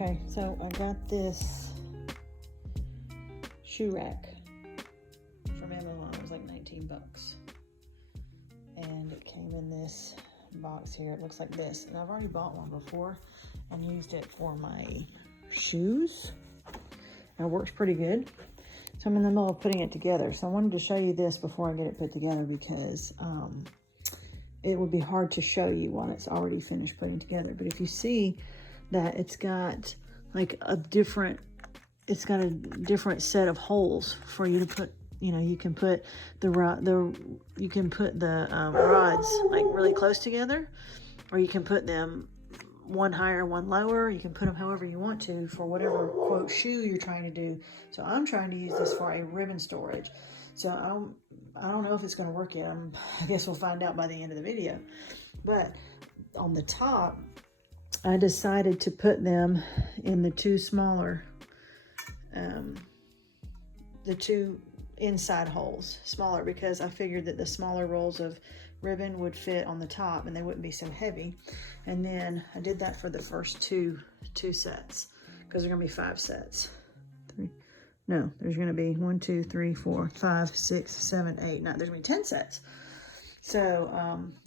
Okay, so I got this shoe rack from Amazon. It was like 19 bucks. And it came in this box here. It looks like this. And I've already bought one before and used it for my shoes. And it works pretty good. So I'm in the middle of putting it together. So I wanted to show you this before I get it put together because it would be hard to show you when it's already finished putting together. But if you see that it's got like a different set of holes for you to put, you know, you can put the rods like really close together, or you can put them one higher, one lower. You can put them however you want to for whatever quote shoe you're trying to do. So I'm trying to use this for a ribbon storage. So I don't know if it's going to work yet. I guess we'll find out by the end of the video. But on the top, I decided to put them in the two smaller, the two inside holes, smaller, because I figured that the smaller rolls of ribbon would fit on the top and they wouldn't be so heavy. And then I did that for the first two sets, because they're gonna be 5 sets. There's gonna be 1, 2, 3, 4, 5, 6, 7, 8, 9. There's gonna be 10 sets. So,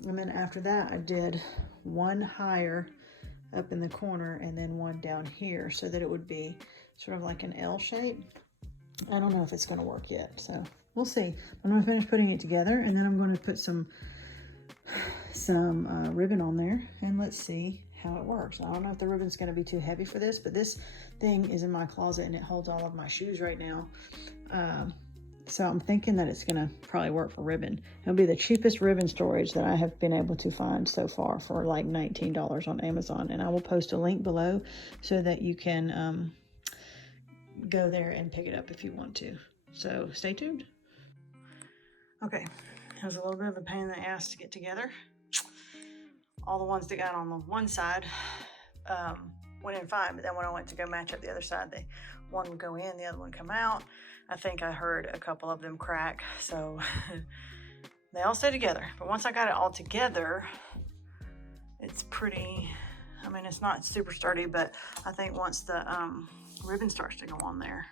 and then after that, I did one higher up in the corner and then one down here so that it would be sort of like an L shape. I don't know if it's gonna work yet, so we'll see. I'm gonna finish putting it together and then I'm gonna put some ribbon on there and let's see how it works. I don't know if the ribbon's gonna be too heavy for this, but this thing is in my closet and it holds all of my shoes right now. So I'm thinking that it's gonna probably work for ribbon. It'll be the cheapest ribbon storage that I have been able to find so far for like $19 on Amazon. And I will post a link below so that you can go there and pick it up if you want to. So stay tuned. Okay, it was a little bit of a pain in the ass to get together. All the ones that got on the one side went in fine, but then when I went to go match up the other side, one would go in, the other one come out. I think I heard a couple of them crack, so they all stay together. But once I got it all together, it's pretty, I mean, it's not super sturdy, but I think once the ribbon starts to go on there,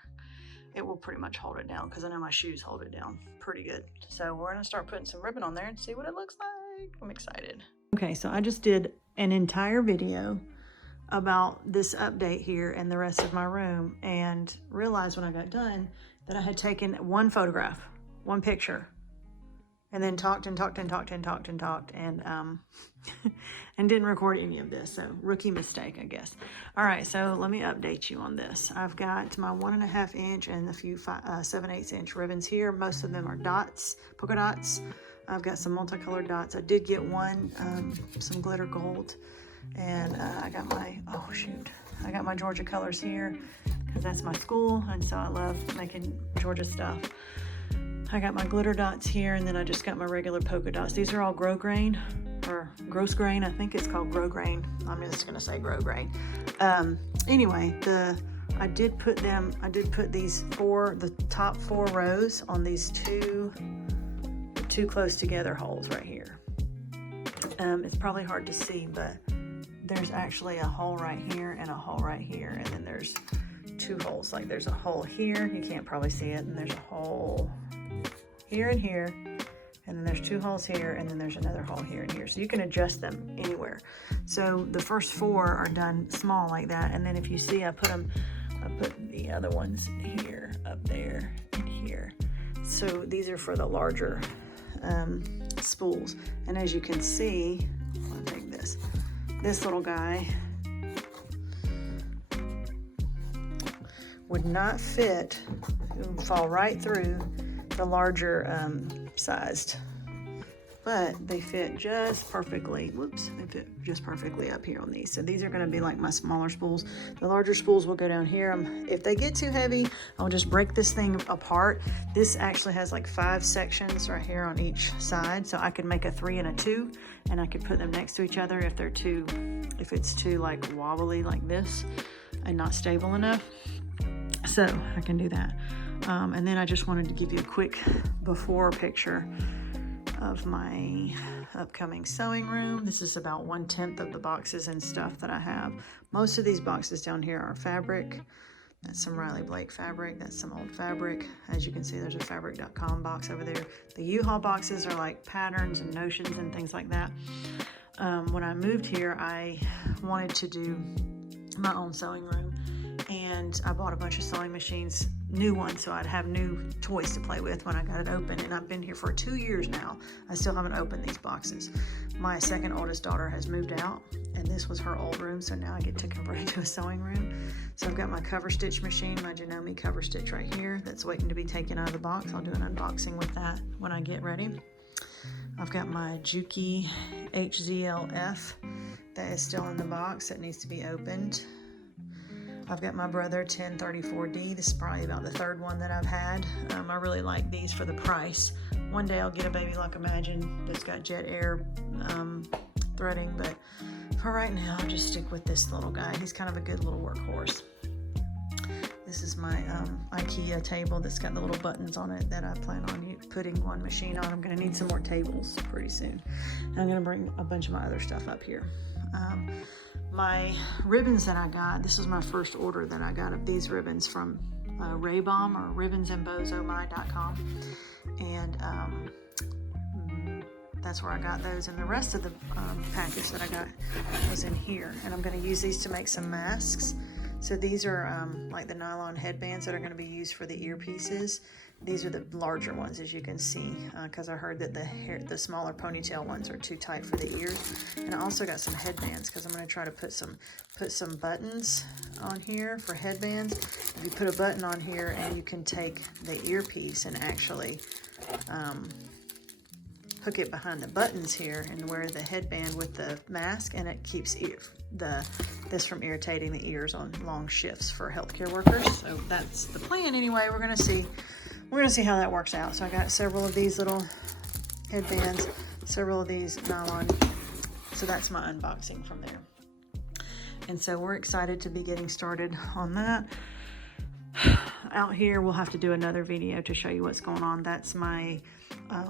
it will pretty much hold it down, because I know my shoes hold it down pretty good. So we're gonna start putting some ribbon on there and see what it looks like. I'm excited. Okay, so I just did an entire video about this update here and the rest of my room, and realized when I got done that I had taken one photograph, one picture, and then talked and and didn't record any of this. So rookie mistake, I guess. All right, so let me update you on this. I've got my 1.5 inch and a few 7/8 inch ribbons here. Most of them are dots, polka dots. I've got some multicolored dots. I did get one, some glitter gold. And I got my Georgia colors here because that's my school, and so I love making Georgia stuff. I got my glitter dots here, and then I just got my regular polka dots. These are all gross grain, I think it's called grow grain. I'm just gonna say grow grain. Anyway, I did put these the top 4 rows on these two close together holes right here. It's probably hard to see, but there's actually a hole right here and a hole right here, and then there's 2 holes. Like there's a hole here, you can't probably see it, and there's a hole here and here, and then there's 2 holes here, and then there's another hole here and here. So you can adjust them anywhere. So the first 4 are done small like that, and then if you see, I put the other ones here, up there, and here. So these are for the larger spools. And as you can see, I'll take this little guy would not fit, it would fall right through the larger sized but they fit just perfectly. Whoops, they fit just perfectly up here on these. So these are going to be like my smaller spools. The larger spools will go down here. If they get too heavy, I'll just break this thing apart. This actually has like 5 sections right here on each side, so I could make a 3 and a 2, and I could put them next to each other if it's too like wobbly like this and not stable enough. So I can do that. And then I just wanted to give you a quick before picture of my upcoming sewing room. This is about 1/10 of the boxes and stuff that I have. Most of these boxes down here are fabric. That's some Riley Blake fabric. That's some old fabric. As you can see, there's a fabric.com box over there. The U-Haul boxes are like patterns and notions and things like that. When I moved here, I wanted to do my own sewing room, and I bought a bunch of sewing machines, new ones, so I'd have new toys to play with when I got it open. And I've been here for 2 years now. I still haven't opened these boxes. My second oldest daughter has moved out, and this was her old room, so now I get to convert it to a sewing room. So I've got my cover stitch machine, my Janome cover stitch right here, that's waiting to be taken out of the box. I'll do an unboxing with that when I get ready. I've got my Juki HZLF that is still in the box that needs to be opened. I've got my Brother 1034D. This is probably about the 3rd one that I've had. I really like these for the price. One day I'll get a Baby Lock Imagine that's got jet air threading, but for right now I'll just stick with this little guy. He's kind of a good little workhorse. This is my IKEA table that's got the little buttons on it that I plan on putting one machine on. I'm going to need some more tables pretty soon. And I'm going to bring a bunch of my other stuff up here. My ribbons that I got, this was my first order that I got of these ribbons from Raybomb or ribbonsandbowsomai.com, and that's where I got those, and the rest of the package that I got was in here, and I'm going to use these to make some masks. So these are like the nylon headbands that are going to be used for the earpieces. These are the larger ones, as you can see, because I heard that the smaller ponytail ones are too tight for the ears. And I also got some headbands because I'm going to try to put some buttons on here for headbands. If you put a button on here, and you can take the earpiece and actually hook it behind the buttons here and wear the headband with the mask, and it keeps this from irritating the ears on long shifts for healthcare workers. So that's the plan anyway. We're gonna see how that works out. So I got several of these little headbands, several of these nylon. So that's my unboxing from there. And so we're excited to be getting started on that. Out here, we'll have to do another video to show you what's going on. That's my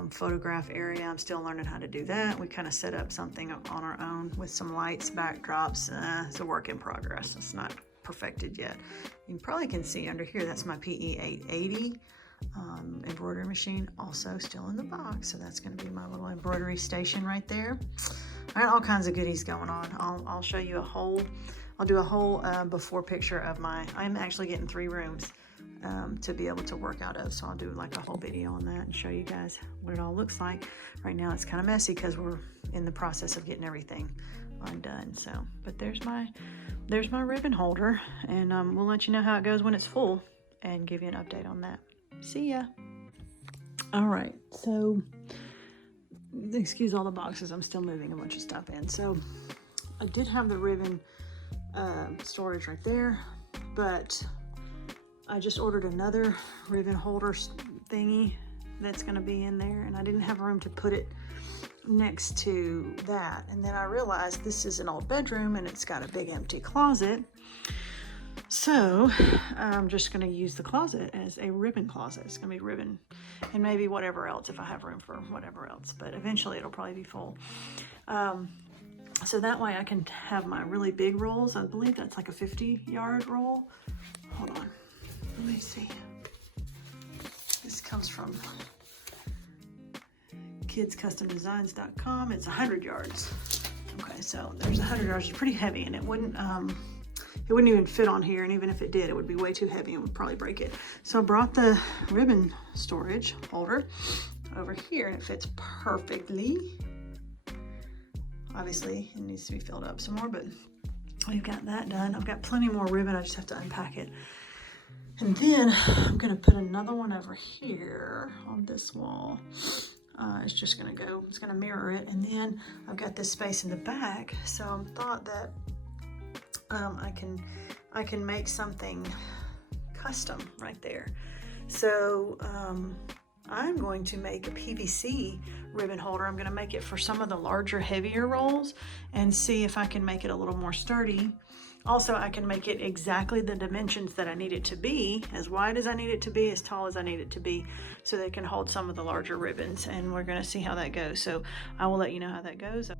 photograph area. I'm still learning how to do that. We kind of set up something on our own with some lights, backdrops. It's a work in progress. It's not perfected yet. You probably can see under here, that's my PE 880 embroidery machine, also still in the box. So that's going to be my little embroidery station right there. I got all kinds of goodies going on. I'll show you I'll do a whole before picture of I'm actually getting 3 rooms to be able to work out of. So I'll do like a whole video on that and show you guys what it all looks like. Right now it's kind of messy because we're in the process of getting everything undone. So, but there's my ribbon holder, and we'll let you know how it goes when it's full and give you an update on that. See ya. All right, so excuse all the boxes. I'm still moving a bunch of stuff in. So I did have the ribbon storage right there, but I just ordered another ribbon holder thingy that's going to be in there, and I didn't have room to put it next to that. And then I realized this is an old bedroom and it's got a big empty closet, so I'm just going to use the closet as a ribbon closet. It's going to be ribbon and maybe whatever else if I have room for whatever else, but eventually it'll probably be full. So that way I can have my really big rolls. I believe that's like a 50-yard roll. Hold on, let me see. This comes from kidscustomdesigns.com. It's 100 yards. Okay, so there's 100 yards. It's pretty heavy, and it wouldn't even fit on here, and even if it did, it would be way too heavy and would probably break it. So I brought the ribbon storage holder over here, and it fits perfectly. Obviously, it needs to be filled up some more, but we've got that done. I've got plenty more ribbon. I just have to unpack it. And then I'm going to put another one over here on this wall. It's just gonna go, it's gonna mirror it. And then I've got this space in the back, so I thought that I can make something custom right there. So I'm going to make a PVC ribbon holder. I'm gonna make it for some of the larger, heavier rolls and see if I can make it a little more sturdy. Also, I can make it exactly the dimensions that I need it to be, as wide as I need it to be, as tall as I need it to be, so they can hold some of the larger ribbons, and we're gonna see how that goes. So I will let you know how that goes.